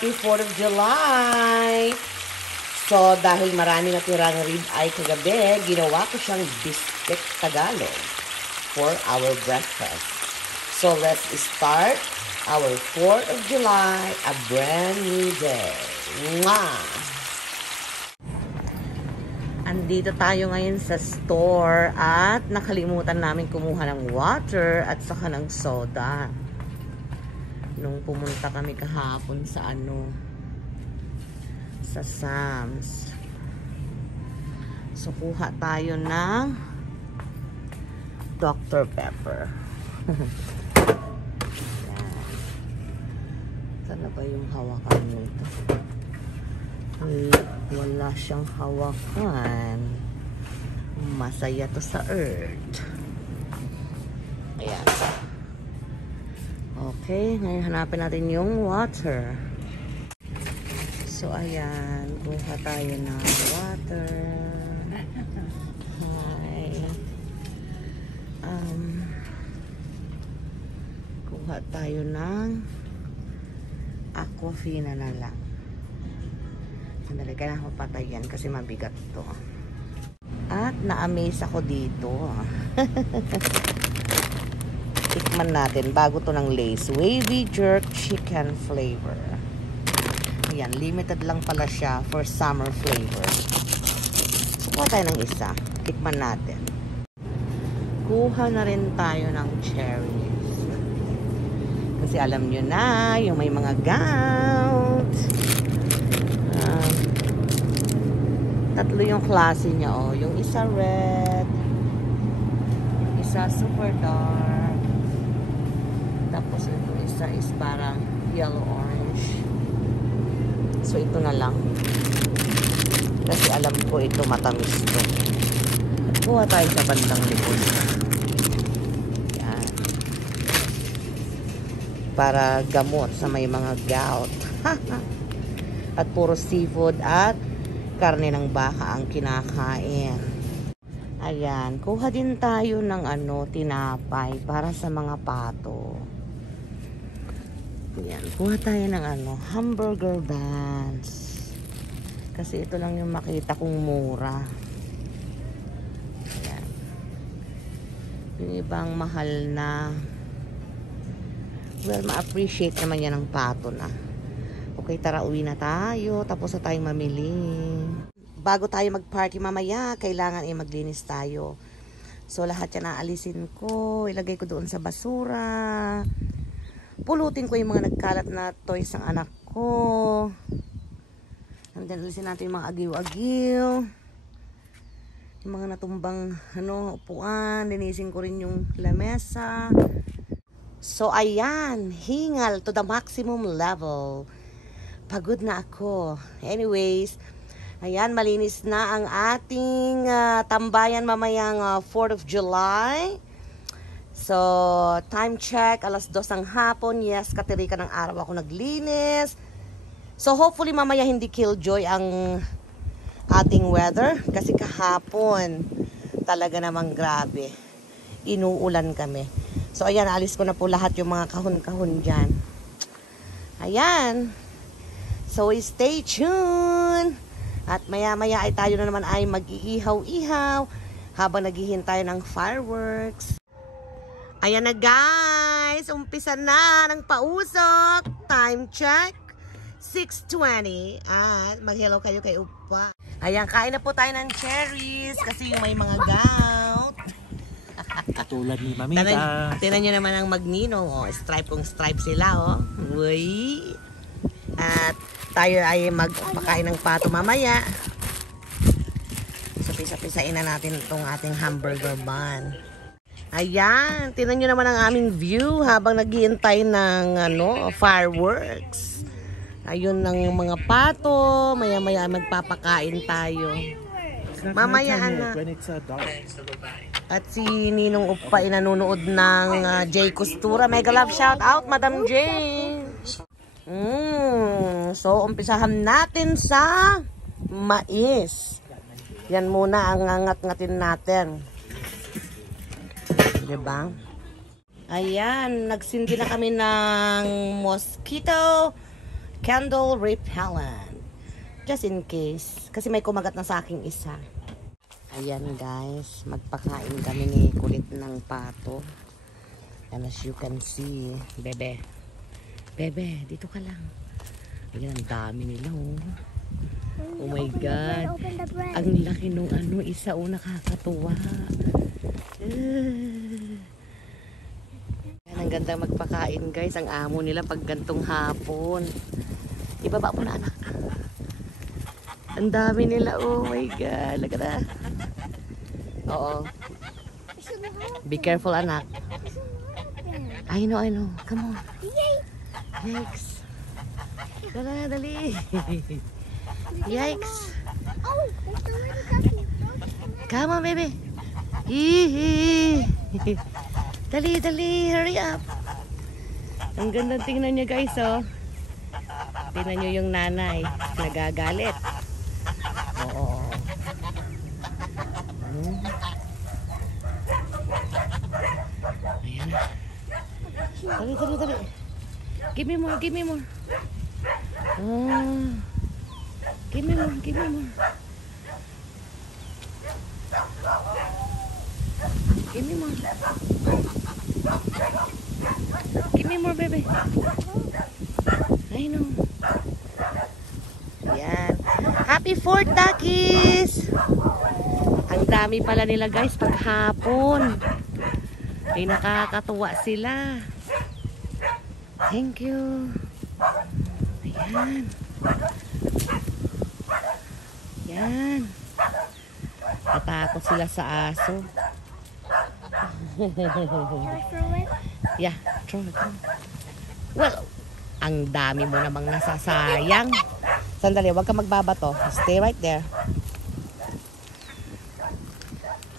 happy 4th of July! So, dahil marami natirang ribeye kagabi, ginawa ko siyang biscuit Tagalog for our breakfast. So, let's start our 4th of July, a brand new day. Mwah! Andito tayo ngayon sa store at nakalimutan namin kumuha ng water at saka ng soda. Nung pumunta kami kahapon sa sa Sam's. So, kuha tayo ng Dr. Pepper. Sana ba yung hawakan nito? Wala siyang hawakan. Masaya to sa earth. Ayan. Okay, ngayon hanapin natin yung water. So, ayan. Kuha tayo ng water. Hi. Kuha tayo ng Aquafina na lang. Sandali, kailangan ko patayin kasi mabigat to. At na-amaze ako dito. Tikman natin. Bago to ng Lay's Wavy Jerk Chicken Flavor. Ayan, limited lang pala siya for summer flavor. So, kuha tayo ng isa. Tikman natin. Kuha na rin tayo ng cherries. Kasi alam nyo na, yung may mga gout. Tatlo yung klase niya, oh. Yung isa red, yung isa super dark, tapos yung isa is parang yellow-orange. So, ito na lang. Kasi alam ko ito matamis to. At kuha tayo sa bandang likod. Yan. Para gamot sa may mga gout. At puro seafood at karne ng baka ang kinakain. Ayan. Kuha din tayo ng tinapay para sa mga pato. Ayan. Kuha tayo ng hamburger buns. Kasi ito lang yung makita kong mura. Ayan. Yung ibang mahal na. Well, ma-appreciate naman yan ng pato na. Okay, tara, uwi na tayo. Tapos na tayong mamili. Bago tayo mag-party mamaya, kailangan maglinis tayo. So, lahat yan aalisin ko. Ilagay ko doon sa basura. Pulutin ko yung mga nagkalat na toys ng anak ko. And then, alisin natin yung mga agiw-agiw. Yung mga natumbang upuan. Linisin ko rin yung lamesa. So, ayan. Hingal to the maximum level. Pagod na ako. Anyways, ayan, malinis na ang ating tambayan mamayang 4th of July. So, time check, alas 2 ng hapon. Yes, katirika ng araw ako naglinis. So, hopefully mamaya hindi killjoy ang ating weather. Kasi kahapon, talaga namang grabe. Inuulan kami. So, ayan, alis ko na po lahat yung mga kahon-kahon dyan. Ayan. So, stay tuned. At maya-maya ay tayo na naman ay mag-iihaw-ihaw habang naghihintay ng fireworks. Ayan na guys, umpisa na ng pausok. Time check, 6:20. At mag-hello kayo kay Upa. Ayan, kain na po tayo ng cherries kasi yung may mga gout. Katulad ni Mamita. Tinan nyo naman ang magninong. Oh, stripe kung stripe sila. Oh. Uy. At tayo ay magpakain ng pato mamaya. So, pisa-pisain na natin itong ating hamburger bun. Ayan, tingnan nyo naman ang aming view habang naghihintay ng fireworks. Ayun ng mga pato, maya-maya magpapakain tayo. Mamaya na. At si Ninong Upa ay nanonood ng Jay Costura. Mega love shout out, Madam Jay. So, umpisahan natin sa mais. Yan muna ang ngat-ngatin natin. Diba? Ayan, nagsindi na kami ng mosquito candle repellent. Just in case. Kasi may kumagat na sa aking isa. Ayan guys, magpakain kami ni kulit ng pato. And as you can see, bebe. Bebe, dito ka lang. Ayan, ang dami nila oh. Oh my God. Ang laki nung ano, isa o nakakatuwa. Ang ganda magpakain guys. Ang amo nila pag gantong hapon. Ibaba mo na anak. Ang dami nila. Oh my God. Laga na. Oo. Be careful anak. I know. Come on. Yikes. Dali. Yikes. Come on baby. Hihi. Dali, hurry up. Ang ganda tingnan nyo guys, oh. Tingnan nyo yung nanay. Nagagalit. Oo. Ayan. Dali. Give me more. Oh. Give me more. Give me more, baby. I know. Yan. Happy 4th, duckies! Ang dami pala nila, guys, paghapon. Ay, nakakatuwa sila. Thank you. Ayan. Yan. Natakot sila sa aso. Yeah, throw it. Well, ang dami mo namang nasasayang. Sandali, huwag ka magbabato. Stay right there.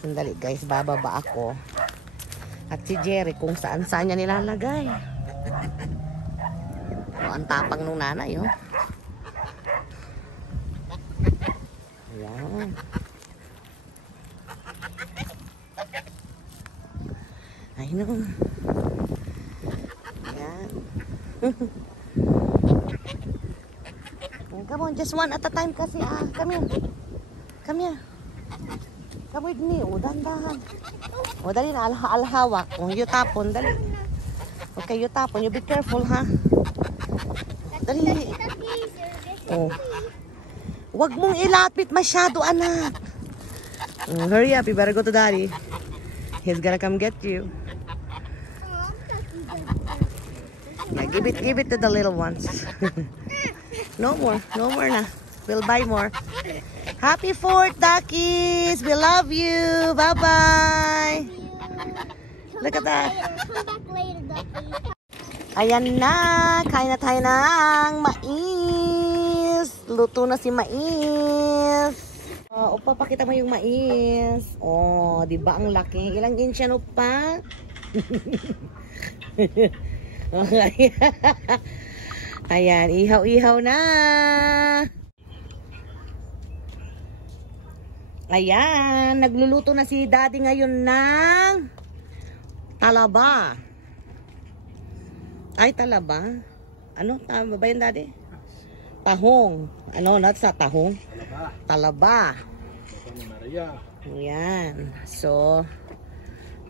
Sandali guys, bababa ako. At si Jerry kung saan niya nilalagay. Oh, ang tapang nung nanay, oh. Ayan. I know. Ayan. Come on, just one at a time kasi. Come here. Come here. Come with me. O, dahan-dahan. O, dali na. Alhawak. O, you tapon. Dali. Okay, you tapon. You be careful, ha? Dali. O. Huwag mong ilapit masyado, anak. Hurry up. You better go to daddy. He's gonna come get you. Yeah, give it to the little ones. No more na. We'll buy more. Happy 4th, duckies! We love you. Bye-bye. Look at that. Ayan na. Kain na tayo ng mais. Luto na si mais. Opa, pakita mo yung mais. Oh, di ba ang laki? Ilang inch yan, Opa? Ayan, ihaw-ihaw na. Ayan, nagluluto na si Daddy ngayon ng talaba. Ay, talaba? Ano? Tama ba yun, Daddy? Tahong. Ano? Not sa tahong? Talaba. Ayan. So,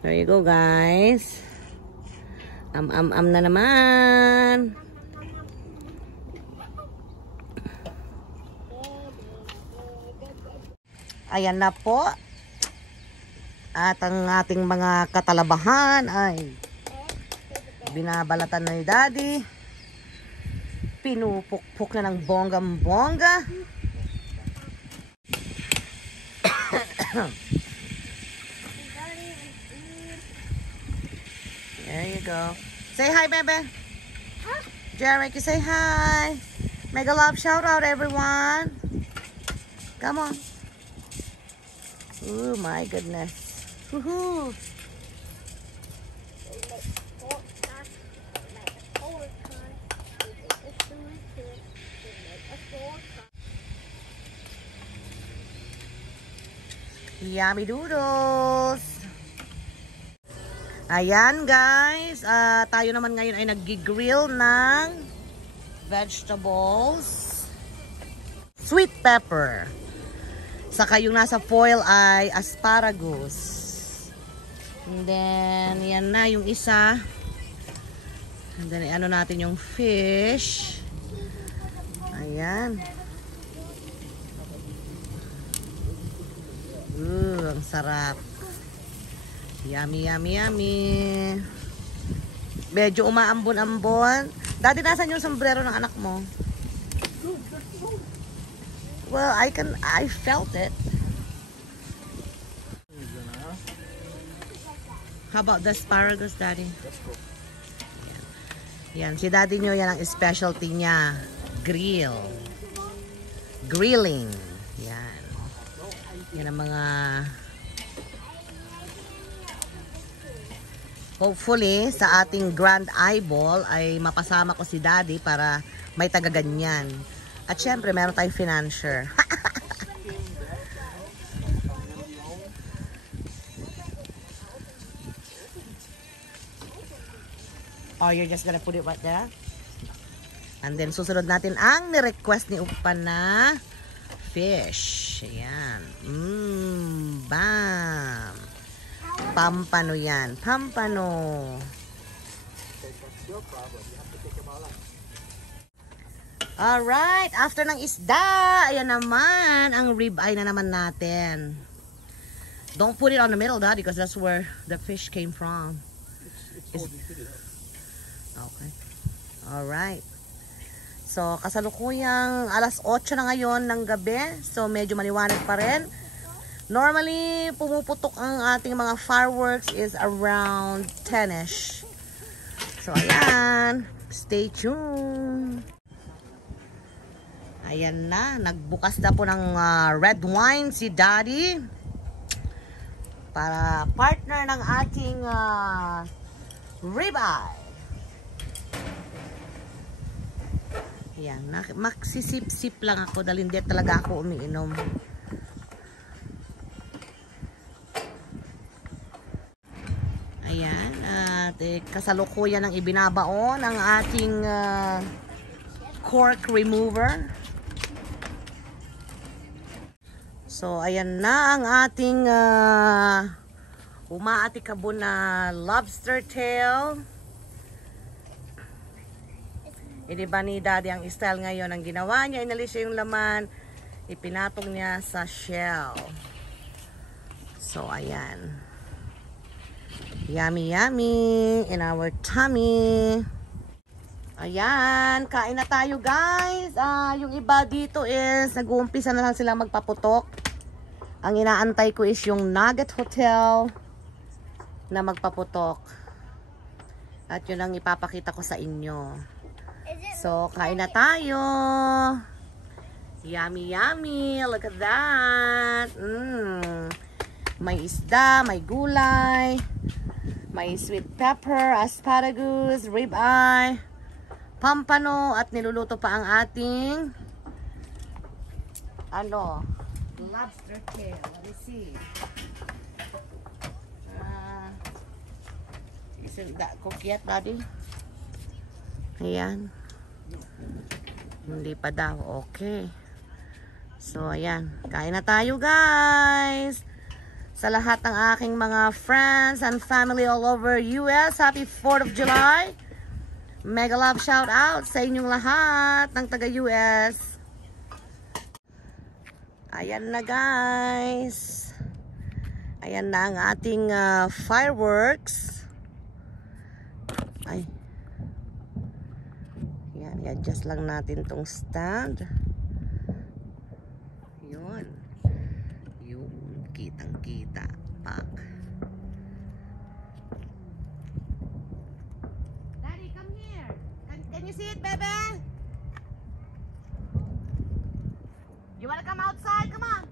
there you go, guys. Am na naman. Ayan na po. At ang ating mga katalabahan ay binabalatan na ni Daddy. Pinupukpok na ng bonggang-bongga. There you go. Say hi, baby. Huh? Jarek, you say hi. Mega love shout out, everyone. Come on. Oh my goodness. Woohoo. Yummy doodles. Ayan guys, tayo naman ngayon ay nag-grill ng vegetables. Sweet pepper. Saka yung nasa foil ay asparagus. And then, yan na yung isa. And then, ano natin yung fish. Ayan. Ang sarap. Yummy, yummy, yummy. Medyo umaambon-ambon. Dati, nasan yung sombrero ng anak mo? Well, I felt it. How about the asparagus, Daddy? Yan, si Daddy nyo, yan ang specialty niya. Grill. Grilling. Yan. Yan ang mga... Hopefully, sa ating grand eyeball ay mapasama ko si Daddy para may taga-ganyan. At syempre, meron tayong financier. Oh, you're just gonna put it right there? And then, susunod natin ang ni-request ni Upa na fish. Ayan. Bam! Pampano yan. Pampano. Alright. After ng isda, ayan naman ang ribeye na naman natin. Don't put it on the middle, Daddy, because that's where the fish came from. Okay. Alright. So, kasalukuyang alas 8 na ngayon ng gabi. So, medyo maliwanag pa rin. Normally, pumuputok ang ating mga fireworks is around 10ish. So, ayan. Stay tuned. Ayan na. Nagbukas na po ng red wine si Daddy. Para partner ng ating ribeye. Ayan. Magsisip-sip lang ako dahil hindi talaga ako umiinom. Ayan, at kasalukuyan ang ibinabaon ang ating cork remover. So, ayan na ang ating umaatikabon na lobster tail. Hindi ba ni Daddy ang style ngayon? Ang ginawa niya, inalis niya yung laman, ipinatong niya sa shell. So, ayan. Yummy, yummy in our tummy. Ayan, kain na tayo, guys. Yung iba dito is nag-uumpisa na lang sila magpaputok. Ang inaantay ko is yung Nugget Hotel na magpaputok. At yun ang ipapakita ko sa inyo. So, kain na tayo. Yummy, yummy. Look at that. May isda, may gulay. May sweet pepper, asparagus, ribeye, pampano, at niluluto pa ang ating lobster tail. Let me see. Isn't that cooked yet, Daddy? Ayan. Hindi pa daw. Okay. So, ayan. Kain na tayo, guys. Sa lahat ng aking mga friends and family all over US, happy 4th of July. Mega love shout out sa inyong lahat ng taga-US. Ayan na, guys. Ayan na ang ating fireworks. Ay. Yan, i-adjust lang natin tong stand. Yun. Kitang-kita. Pak. Daddy, come here. Can you see it, baby? You wanna come outside? Come on.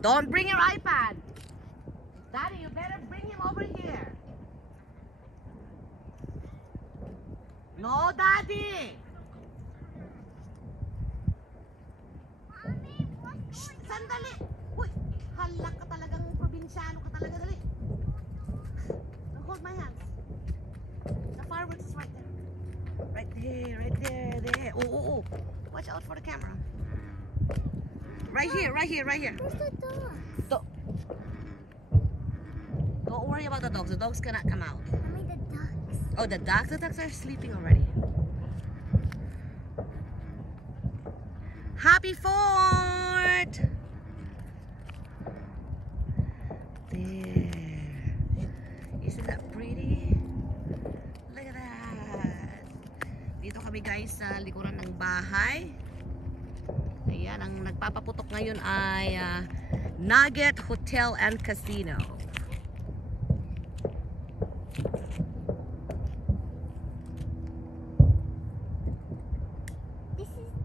Don't bring your iPad. Daddy, you better bring him over here. No, Daddy! Shh, sandali! Uy, halak ka talagang Watch out for the camera. Right here, right here, right here. Where's the dog? Don't worry about the dogs. The dogs cannot come out. I mean the ducks. Oh, the ducks? The ducks are sleeping already. Happy Fort! There. Isn't that pretty? Look at that. Dito kami guys sa likuran ng bahay. Ayan, ang nagpapaputok ngayon ay Nugget Hotel and Casino.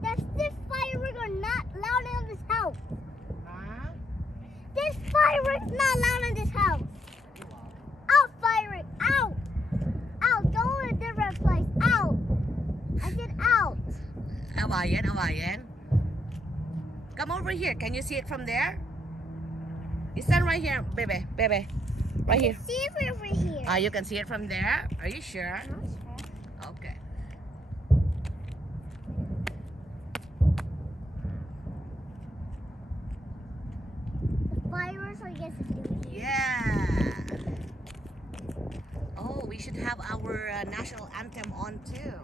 That's this fireworks are not loud in this house. Huh? This fireworks not loud in this house. Out fireworks, out. Out, go in a different place. Out. I said out. Awayan, awayan. Come over here. Can you see it from there? You stand right here, baby, baby. Right here. See it over here. You can see it from there. Are you sure? Okay. The fireworks are yes it's here. Yeah. Oh, we should have our national anthem on too.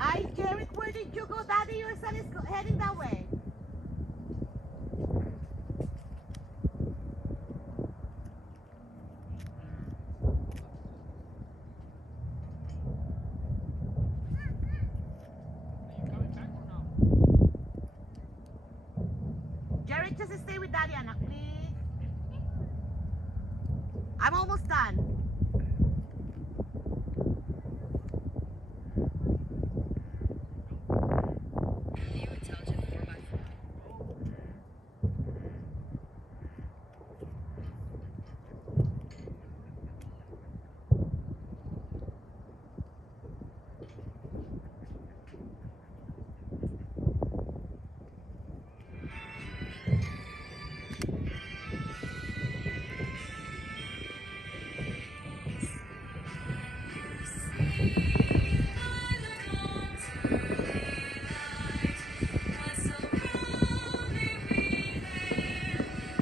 Hi, Derek, where did you go? Daddy, your son is heading that way. Derek, just stay with Daddy, anak, please. I'm almost done.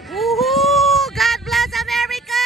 Woohoo! God bless America!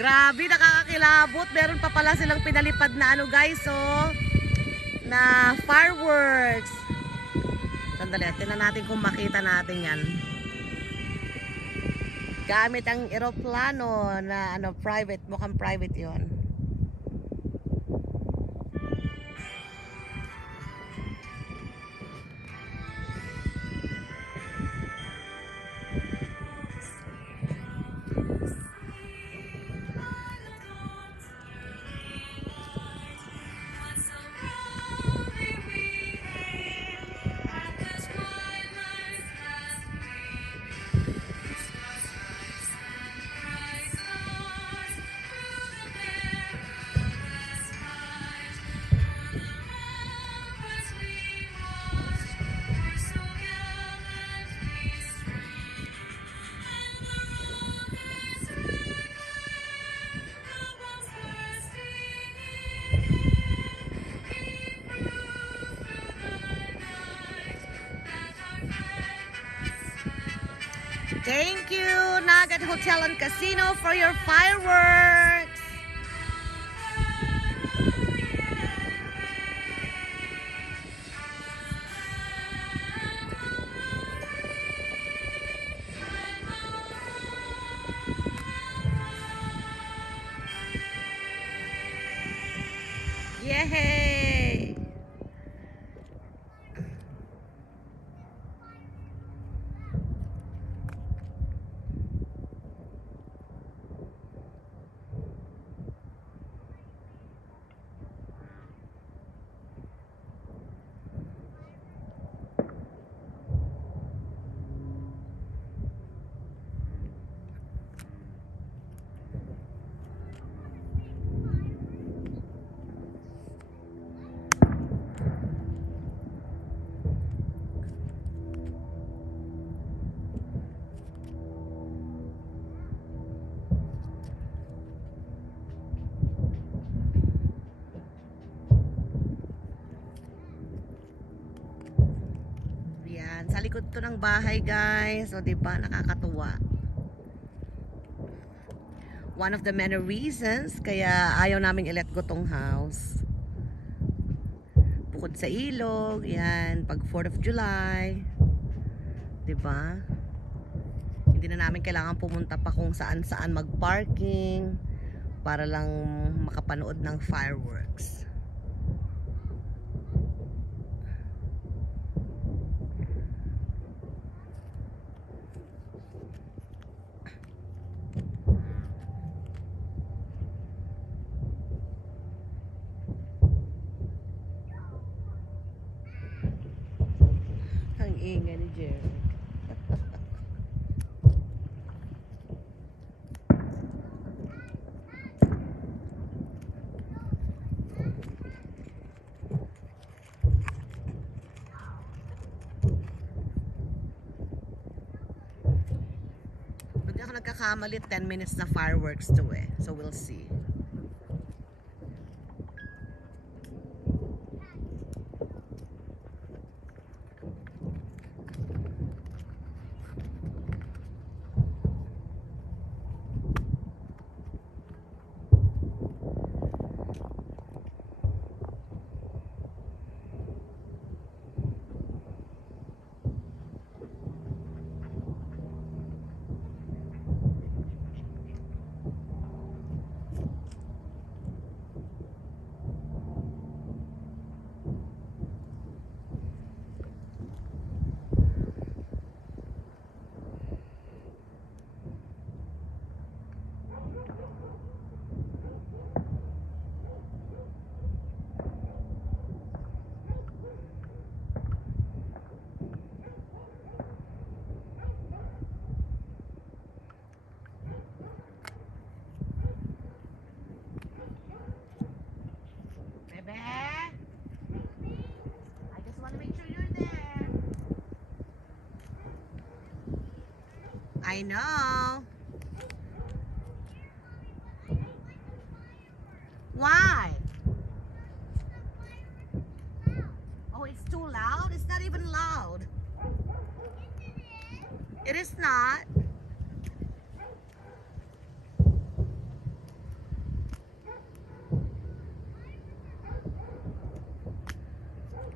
Grabe, nakakakilabot. Meron pa pala silang pinalipad na ano guys, oh, na fireworks. Sandali, tingnan natin kung makita natin yan. Gamit ang eroplano na ano, private, mukhang private yon. Thank you, Nugget Hotel and Casino, for your fireworks. Yan, sa likod to ng bahay guys. O diba, nakakatuwa. One of the many reasons kaya ayaw namin i-let go tong house. Bukod sa ilog, yan, pag 4th of July. Diba? Hindi na namin kailangan pumunta pa kung saan-saan mag-parking para lang makapanood ng fireworks. Ang ingay ni Jerry. Pag ako nagkakamali, 10 minutes na fireworks to eh. So we'll see. Bebe? I just want to make sure you're there. I know. Why? Oh, it's too loud? It's not even loud. It is not.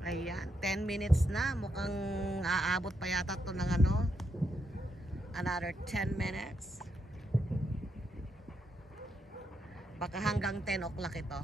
Ayan, 10 minutes na. Mukhang aabot pa yata to ng ano. Another 10 minutes. Baka hanggang 10 o'clock ito.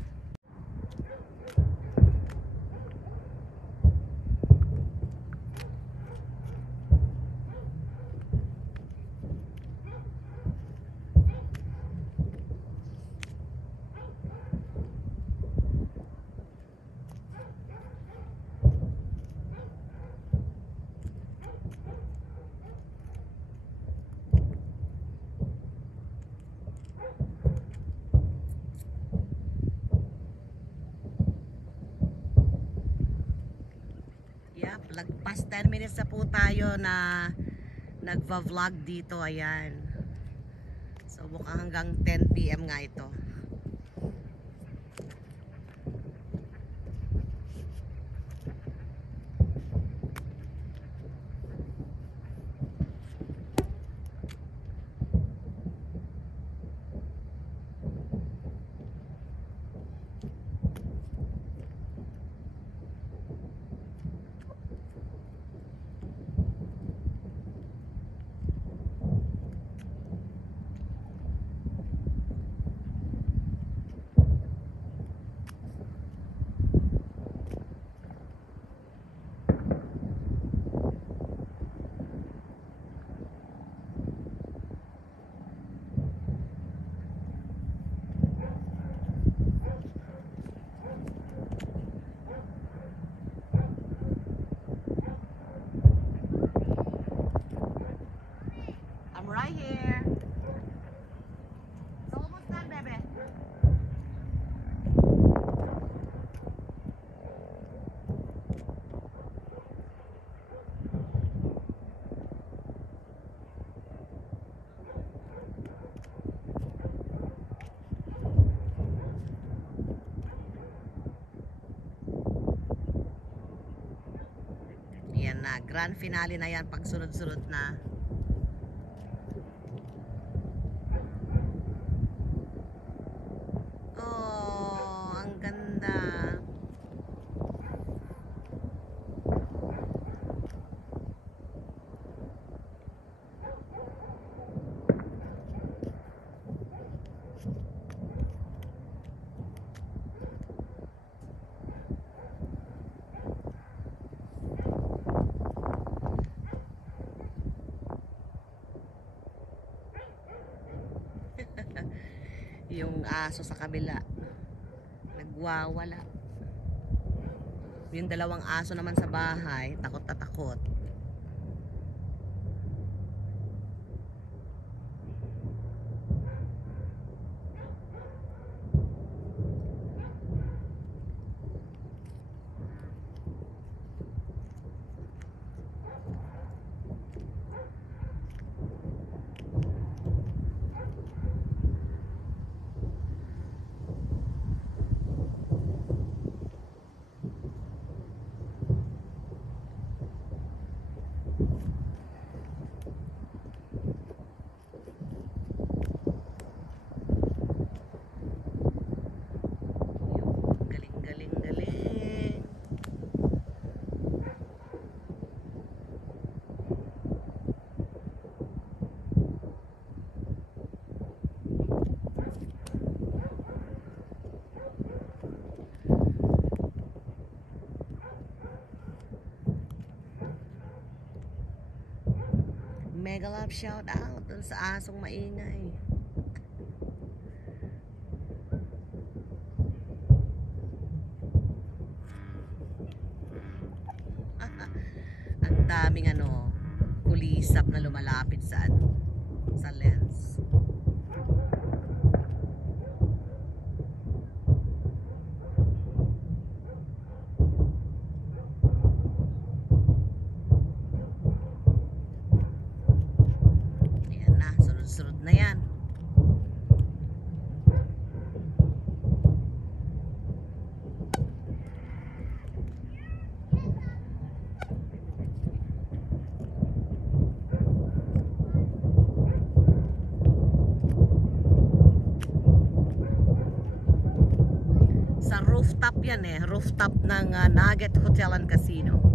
Yep, lagpas 10 minutes na po tayo na nagva-vlog dito, ayan. So mukhang hanggang 10 PM nga ito. Ayan na, grand finale na yan pag sunod-sunod na. Oh, ang ganda. Yung aso sa kabila nagwawala. Yung dalawang aso naman sa bahay takot na takot. Galing. Mega love shout out dun sa asong maingay. Ang daming kulisap na lumalapit sa lens. Ayan na, sunod-sunod na yan. Sa rooftop yan rooftop ng Nugget Hotel and Casino.